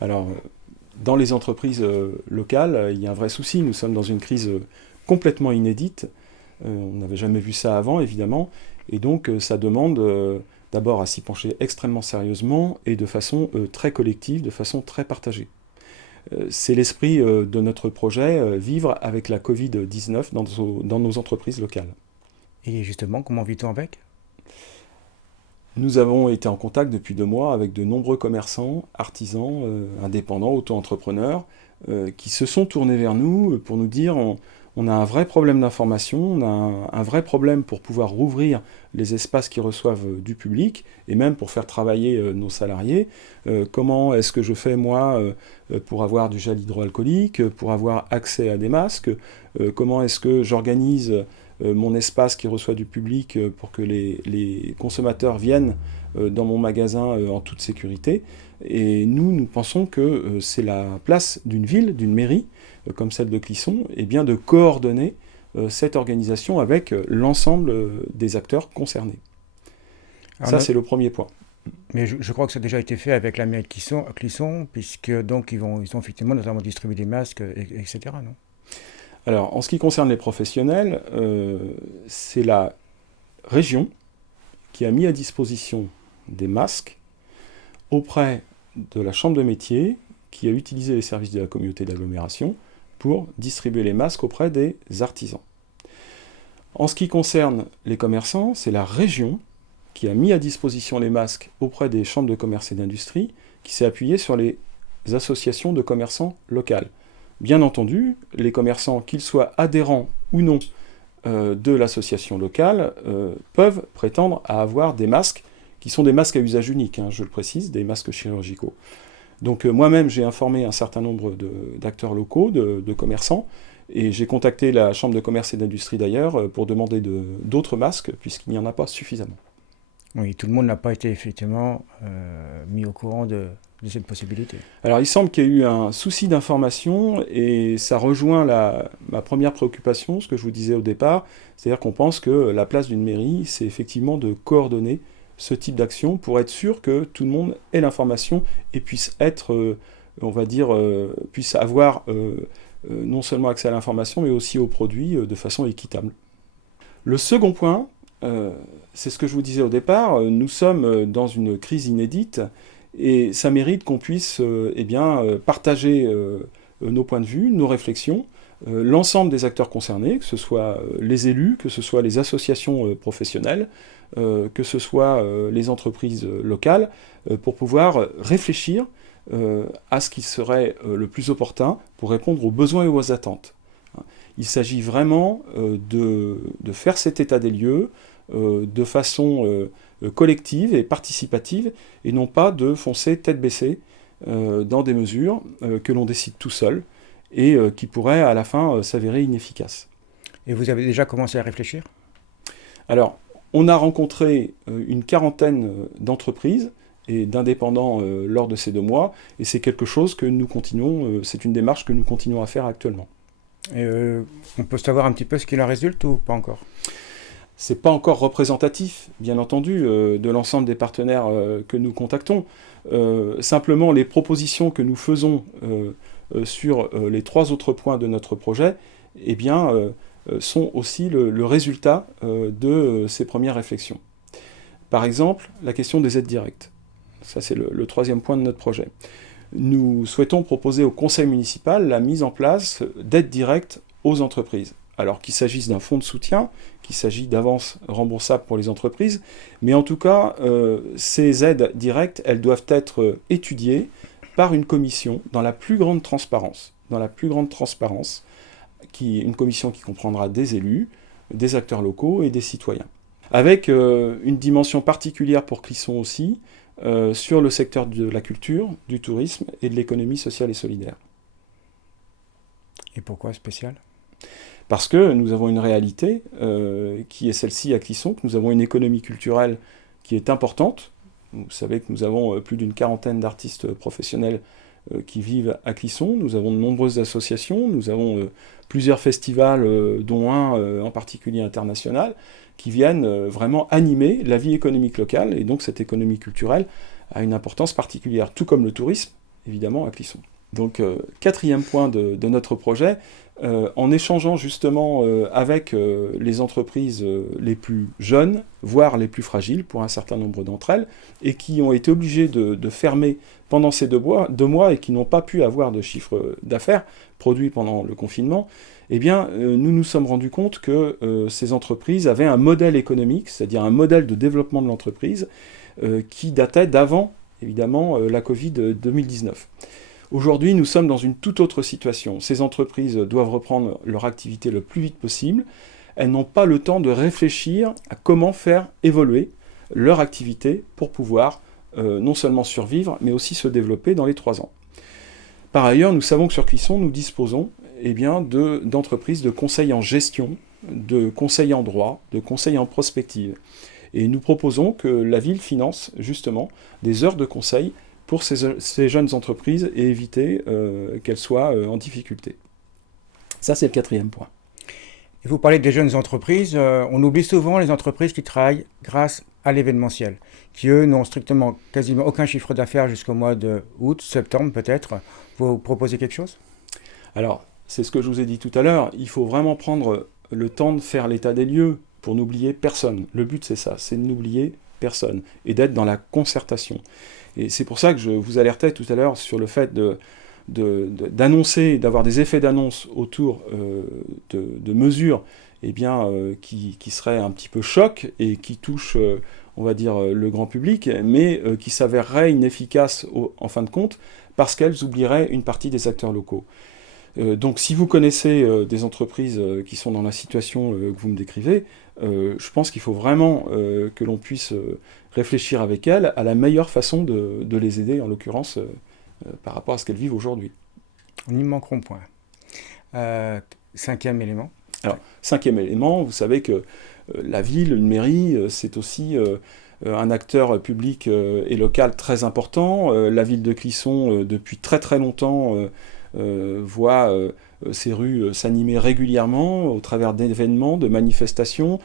Alors, dans les entreprises locales, il y a un vrai souci. Nous sommes dans une crise complètement inédite. On n'avait jamais vu ça avant, évidemment. Et donc, ça demande d'abord à s'y pencher extrêmement sérieusement et de façon très collective, de façon très partagée. C'est l'esprit de notre projet, vivre avec la Covid-19 dans nos entreprises locales. Et justement, comment vit-on avec? Nous avons été en contact depuis 2 mois avec de nombreux commerçants, artisans, indépendants, auto-entrepreneurs, qui se sont tournés vers nous pour nous dire on a un vrai problème d'information, on a un vrai problème pour pouvoir rouvrir les espaces qui reçoivent du public, et même pour faire travailler nos salariés. Comment est-ce que je fais, moi, pour avoir du gel hydroalcoolique, pour avoir accès à des masques? Comment est-ce que j'organise mon espace qui reçoit du public pour que les consommateurs viennent dans mon magasin en toute sécurité. Et nous pensons que c'est la place d'une ville, d'une mairie, comme celle de Clisson, et bien de coordonner cette organisation avec l'ensemble des acteurs concernés. Alors, Ça, c'est le premier point. mais je crois que ça a déjà été fait avec la mairie de Clisson, puisque donc ils ont effectivement notamment distribué des masques, etc. Non? Alors, en ce qui concerne les professionnels, c'est la région qui a mis à disposition des masques auprès de la chambre de métier qui a utilisé les services de la communauté d'agglomération pour distribuer les masques auprès des artisans. En ce qui concerne les commerçants, c'est la région qui a mis à disposition les masques auprès des chambres de commerce et d'industrie, qui s'est appuyée sur les associations de commerçants locales. Bien entendu, les commerçants, qu'ils soient adhérents ou non de l'association locale, peuvent prétendre à avoir des masques qui sont des masques à usage unique, je le précise, des masques chirurgicaux. Donc moi-même, j'ai informé un certain nombre d'acteurs locaux, de commerçants, et j'ai contacté la Chambre de commerce et d'industrie d'ailleurs pour demander d'autres masques, puisqu'il n'y en a pas suffisamment. Oui, tout le monde n'a pas été effectivement mis au courant de cette possibilité. Alors il semble qu'il y a eu un souci d'information, et ça rejoint ma première préoccupation, ce que je vous disais au départ, c'est-à-dire qu'on pense que la place d'une mairie, c'est effectivement de coordonner ce type d'action pour être sûr que tout le monde ait l'information et puisse être, on va dire, puisse avoir non seulement accès à l'information, mais aussi aux produits de façon équitable. Le second point, c'est ce que je vous disais au départ, nous sommes dans une crise inédite et ça mérite qu'on puisse partager nos points de vue, nos réflexions, l'ensemble des acteurs concernés, que ce soit les élus, que ce soit les associations professionnelles, que ce soit les entreprises locales, pour pouvoir réfléchir à ce qui serait le plus opportun pour répondre aux besoins et aux attentes. Il s'agit vraiment de faire cet état des lieux de façon collective et participative, et non pas de foncer tête baissée dans des mesures que l'on décide tout seul et qui pourraient à la fin s'avérer inefficaces. Et vous avez déjà commencé à réfléchir? Alors, on a rencontré une quarantaine d'entreprises et d'indépendants lors de ces 2 mois, et c'est quelque chose que nous continuons, c'est une démarche que nous continuons à faire actuellement. Et on peut savoir un petit peu ce qu'il en résulte ou pas encore? C'est pas encore représentatif, bien entendu, de l'ensemble des partenaires que nous contactons. Simplement, les propositions que nous faisons sur les 3 autres points de notre projet, eh bien, sont aussi le résultat de ces premières réflexions. Par exemple, la question des aides directes. Ça, c'est le 3e point de notre projet. Nous souhaitons proposer au conseil municipal la mise en place d'aides directes aux entreprises. Alors qu'il s'agisse d'un fonds de soutien, qu'il s'agit d'avances remboursables pour les entreprises, mais en tout cas, ces aides directes, elles doivent être étudiées par une commission dans la plus grande transparence. Une commission qui comprendra des élus, des acteurs locaux et des citoyens. Avec une dimension particulière pour Clisson aussi, sur le secteur de la culture, du tourisme et de l'économie sociale et solidaire. Et pourquoi spécial? Parce que nous avons une réalité qui est celle-ci à Clisson, que nous avons une économie culturelle qui est importante. Vous savez que nous avons plus d'une quarantaine d'artistes professionnels qui vivent à Clisson. Nous avons de nombreuses associations, nous avons plusieurs festivals, dont un en particulier international, qui viennent vraiment animer la vie économique locale, et donc cette économie culturelle a une importance particulière, tout comme le tourisme, évidemment, à Clisson. Donc, quatrième point de notre projet, en échangeant justement avec les entreprises les plus jeunes, voire les plus fragiles pour un certain nombre d'entre elles, et qui ont été obligées de fermer pendant ces 2 mois et qui n'ont pas pu avoir de chiffre d'affaires produit pendant le confinement, eh bien, nous nous sommes rendus compte que ces entreprises avaient un modèle économique, c'est-à-dire un modèle de développement de l'entreprise qui datait d'avant, évidemment, la Covid 2019. Aujourd'hui, nous sommes dans une toute autre situation. Ces entreprises doivent reprendre leur activité le plus vite possible. Elles n'ont pas le temps de réfléchir à comment faire évoluer leur activité pour pouvoir non seulement survivre, mais aussi se développer dans les 3 ans. Par ailleurs, nous savons que sur Clisson, nous disposons d'entreprises de conseil en gestion, de conseil en droit, de conseil en prospective. Et nous proposons que la ville finance justement des heures de conseil pour ces jeunes entreprises et éviter qu'elles soient en difficulté. Ça, c'est le quatrième point. Et vous parlez des jeunes entreprises, on oublie souvent les entreprises qui travaillent grâce à l'événementiel, qui eux n'ont strictement quasiment aucun chiffre d'affaires jusqu'au mois de août, septembre peut-être. Vous proposez quelque chose? Alors, c'est ce que je vous ai dit tout à l'heure, il faut vraiment prendre le temps de faire l'état des lieux pour n'oublier personne. Le but, c'est ça, c'est de n'oublier personne et d'être dans la concertation. Et c'est pour ça que je vous alertais tout à l'heure sur le fait d'annoncer, d'avoir des effets d'annonce autour de mesures qui seraient un petit peu choc et qui touchent, on va dire, le grand public, mais qui s'avéreraient inefficaces en fin de compte parce qu'elles oublieraient une partie des acteurs locaux. Donc si vous connaissez des entreprises qui sont dans la situation que vous me décrivez, je pense qu'il faut vraiment que l'on puisse réfléchir avec elles à la meilleure façon de les aider, en l'occurrence, par rapport à ce qu'elles vivent aujourd'hui. Nous n'y manquerons point. 5e élément. Alors, 5e élément, vous savez que la ville, une mairie, c'est aussi un acteur public et local très important. La ville de Clisson, depuis très très longtemps, voit ces rues s'animer régulièrement au travers d'événements, de manifestations.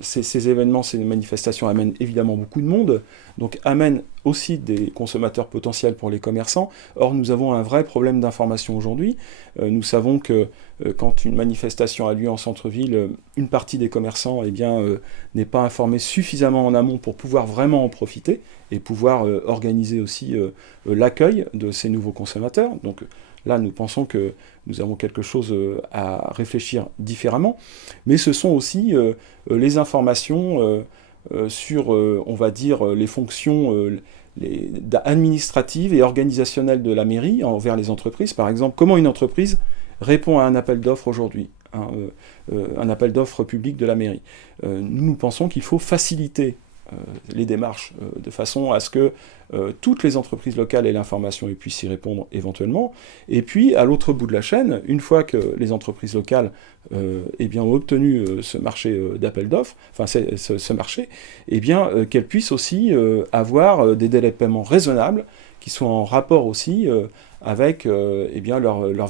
Ces événements, ces manifestations amènent évidemment beaucoup de monde, donc amènent aussi des consommateurs potentiels pour les commerçants. Or, nous avons un vrai problème d'information aujourd'hui. Nous savons que quand une manifestation a lieu en centre-ville, une partie des commerçants n'est pas informée suffisamment en amont pour pouvoir vraiment en profiter et pouvoir organiser aussi l'accueil de ces nouveaux consommateurs. Donc là, nous pensons que nous avons quelque chose à réfléchir différemment, mais ce sont aussi les informations sur, on va dire, les fonctions administratives et organisationnelles de la mairie envers les entreprises. Par exemple, comment une entreprise répond à un appel d'offres aujourd'hui, un appel d'offres public de la mairie. Nous pensons qu'il faut faciliter les démarches de façon à ce que toutes les entreprises locales aient l'information et puissent y répondre éventuellement. Et puis, à l'autre bout de la chaîne, une fois que les entreprises locales ont obtenu ce marché d'appel d'offres, enfin ce marché, qu'elles puissent aussi avoir des délais de paiement raisonnables qui sont en rapport aussi avec leur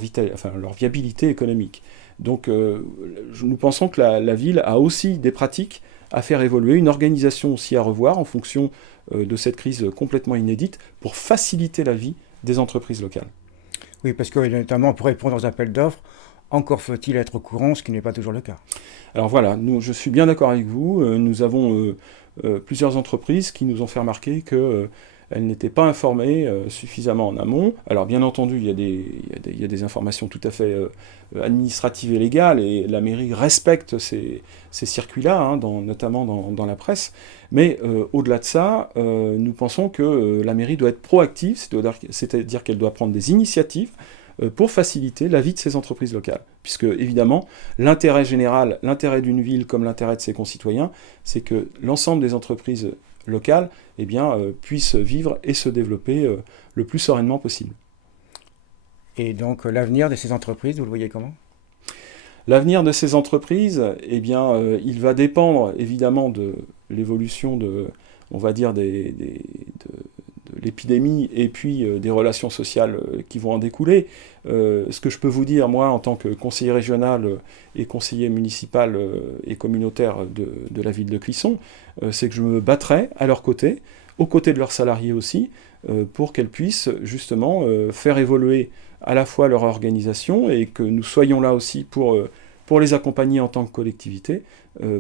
viabilité économique. Donc nous pensons que la ville a aussi des pratiques à faire évoluer, une organisation aussi à revoir en fonction de cette crise complètement inédite pour faciliter la vie des entreprises locales. Oui, parce que notamment pour répondre aux appels d'offres, encore faut-il être au courant, ce qui n'est pas toujours le cas. Alors voilà, je suis bien d'accord avec vous. Nous avons plusieurs entreprises qui nous ont fait remarquer qu'elles n'étaient pas informées suffisamment en amont. Alors bien entendu, il y a des informations tout à fait administratives et légales, et la mairie respecte ces circuits-là, notamment dans la presse. Mais au-delà de ça, nous pensons que la mairie doit être proactive, c'est-à-dire qu'elle doit prendre des initiatives pour faciliter la vie de ces entreprises locales. Puisque, évidemment, l'intérêt général, l'intérêt d'une ville comme l'intérêt de ses concitoyens, c'est que l'ensemble des entreprises locales puissent vivre et se développer le plus sereinement possible. Et donc, l'avenir de ces entreprises, vous le voyez comment ? L'avenir de ces entreprises, il va dépendre évidemment de l'évolution de l'épidémie et puis des relations sociales qui vont en découler. Ce que je peux vous dire, moi, en tant que conseiller régional et conseiller municipal et communautaire de la ville de Clisson, c'est que je me battrai à leur côté, aux côtés de leurs salariés aussi, pour qu'elles puissent justement faire évoluer à la fois leur organisation et que nous soyons là aussi pour les accompagner en tant que collectivité,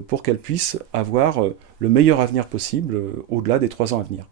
pour qu'elles puissent avoir le meilleur avenir possible au-delà des 3 ans à venir.